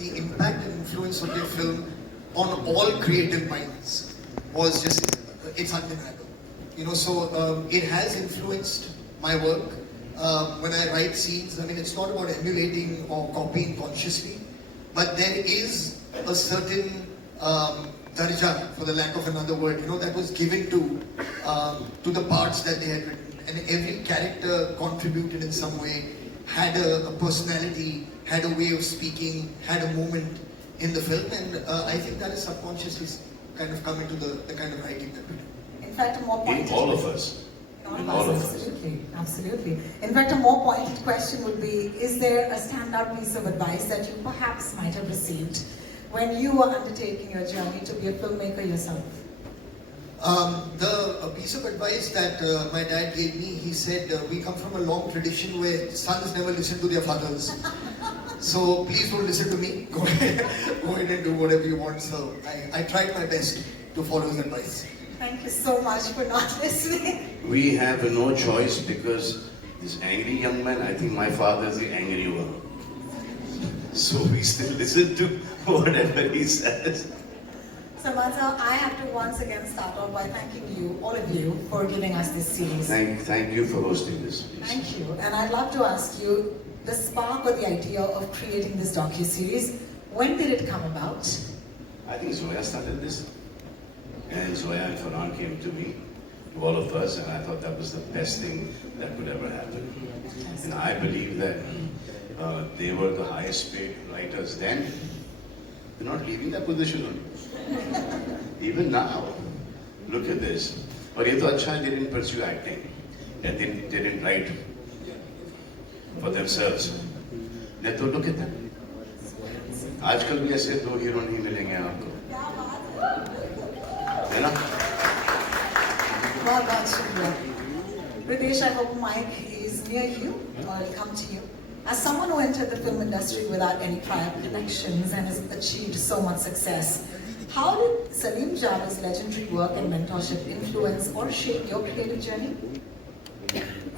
the impact and influence of the film on all creative minds was just, it's undeniable. You know, so it has influenced my work. When I write scenes, I mean, it's not about emulating or copying consciously, but there is a certain darja, for the lack of another word, you know, that was given to the parts that they had written. And every character contributed in some way, had a personality, had a way of speaking, had a moment in the film, and I think that is subconsciously kind of come into the kind of writing that we do. In fact, a more pointed... In all of us. Absolutely, absolutely. In fact, a more pointed question would be, is there a standout piece of advice that you perhaps might have received when you were undertaking your journey to be a filmmaker yourself? A piece of advice that my dad gave me, he said, we come from a long tradition where sons never listen to their fathers. So please don't listen to me. Go ahead and do whatever you want. So I tried my best to follow his advice. Thank you so much for not listening. We have no choice because this angry young man, I think my father is the angry one. So we still listen to whatever he says. Salman sir, I have to once again start off by thanking you, all of you, for giving us this series. Thank you for hosting this. Thank you. And I'd love to ask you, the spark or the idea of creating this docu-series, when did it come about? I think Zoya started this. And Zoya and Farhan came to me, to all of us, and I thought that was the best thing that could ever happen. And I believe that they were the highest paid writers then. They're not leaving that position. Even now, look at this. But ye to acha, they didn't pursue acting. They didn't write for themselves. They to look at them. आजकल भी ऐसे दो hero नहीं मिलेंगे आपको, है ना? बहुत शुक्रिया. Ritesh, I hope Mike is near you, or will come to you. As someone who entered the film industry without any prior connections and has achieved so much success, how did Salim Javad's legendary work and mentorship influence or shape your creative journey?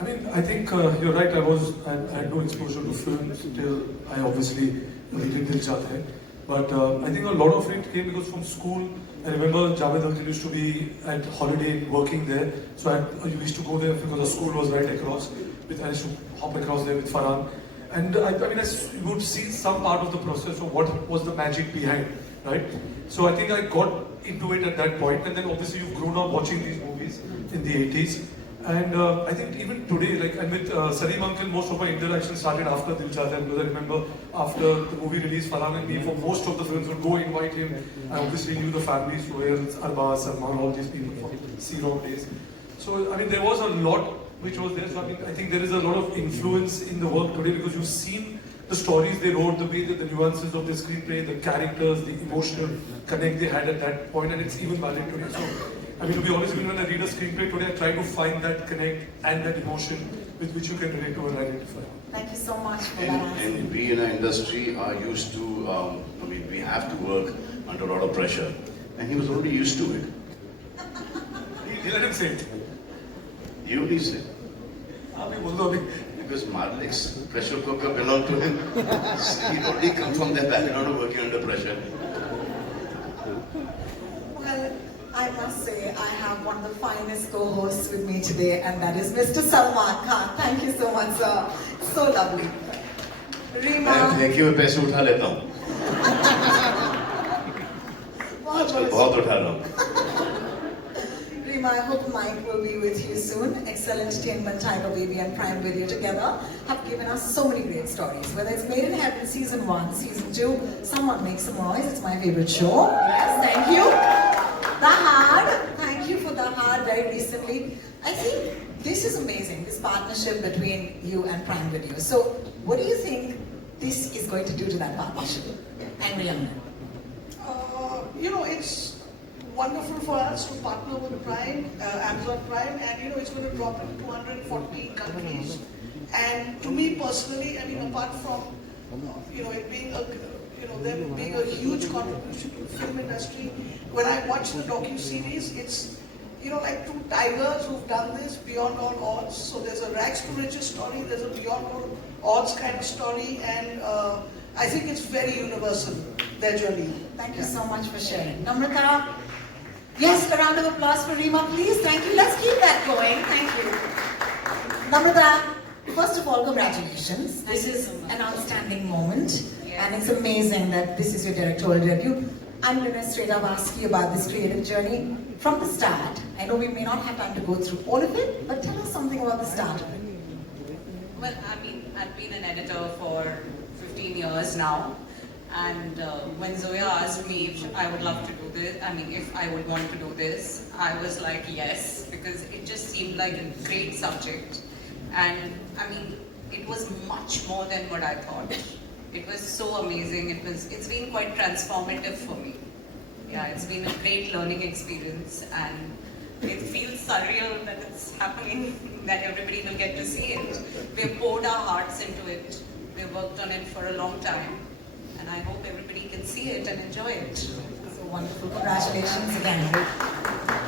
I mean, I think you're right. I had no exposure to film till I obviously did Dil Ki Baat. But I think a lot of it came because from school, I remember Javed uncle used to be at holiday working there. So I used to go there because the school was right across. I used to hop across there with Farhan. And I mean, I would see some part of the process of what was the magic behind, right? So I think I got into it at that point. And then obviously you've grown up watching these movies in the 80s. And I think even today, like, and with Salim uncle, most of my interaction started after Dil Ki Baat, because I remember after the movie release, Farhan and me, for most of the films, would go invite him. I obviously knew the families, Sohail, Arbaz, Salman, all these people from C-Rock days. So, I mean, there was a lot which was there. So, I think there is a lot of influence in the work today, because you've seen the stories they wrote, the way that the nuances of the screenplay, the characters, the emotional connect they had at that point, and it's even valid today. So, I mean, to be honest, even when I read a screenplay today, I try to find that connect and that emotion with which you can relate to and identify. Thank you so much for that. And we in our industry are used to, I mean, we have to work under a lot of pressure. And he was already used to it. He let him say it. You only say. Because Malik's pressure cooker belonged to him. He already come from that background of working under pressure. Well, I must say, I have one of the finest co-hosts with me today, and that is Mr. Salman Khan. Thank you so much, sir. So lovely. Reema. Thank you, मैं पैसे उठा लेता हूँ. आजकल बहुत उठा रहा हूँ. Reema, I hope Mike will be with you soon. Excel Entertainment, Tiger Baby and Prime Video together have given us so many great stories. Whether it's Made in Heaven Season 1, Season 2, Someone Make Some Noise, it's my favorite show. Yes, thank you. The Hard, thank you for The Hard very recently. I think this is amazing, this partnership between you and Prime Video. So, what do you think this is going to do to that partnership? Angry Young Man. You know, it's wonderful for us to partner with Prime, Amazon Prime, and you know, it's going to drop in 240 countries. And to me personally, I mean, apart from you know it being a them being a huge contribution to the film industry, when I watch the docu-series, it's like two tigers who've done this beyond all odds. So there's a rags to riches story, there's a beyond all odds kind of story, and I think it's very universal, their journey. Thank you so much for sharing. Namrata, yes, a round of applause for Rima, please. Thank you. Let's keep that going. Thank you. Namrata, first of all, congratulations. This is an outstanding moment, and it's amazing that this is your directorial debut. I'm going to straight up ask you about this creative journey from the start. I know we may not have time to go through all of it, but tell us something about the start of it. Well, I mean, I've been an editor for 15 years now, and when Zoya asked me if I would love to do this, I mean, if I would want to do this, I was like, yes, because it just seemed like a great subject. And I mean, it was much more than what I thought. It was so amazing. It's been quite transformative for me. Yeah, it's been a great learning experience, and it feels surreal that it's happening, that everybody will get to see it. We've poured our hearts into it. We've worked on it for a long time, and I hope everybody can see it and enjoy it. So wonderful. Congratulations again.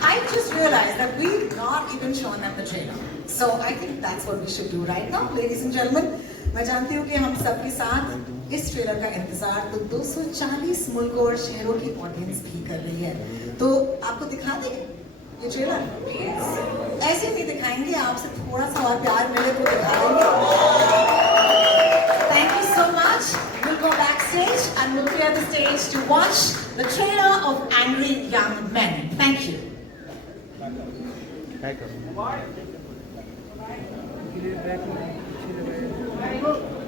I just realized that we've not even shown them the trailer. So I think that's what we should do right now, ladies and gentlemen. मैं जानती हूँ कि हम सबके साथ इस trailer का इंतजार तो 240 मुल्कों और शहरों की ऑडियंस भी कर रही है। तो आपको दिखा दें ये ट्रेलर? ऐसे नहीं दिखाएंगे, आपसे थोड़ा सा और प्यार मिले तो दिखा देंगे। Thank you so much. We'll go backstage and we'll clear the stage to watch the trailer of Angry Young Men. Thank you. Very good.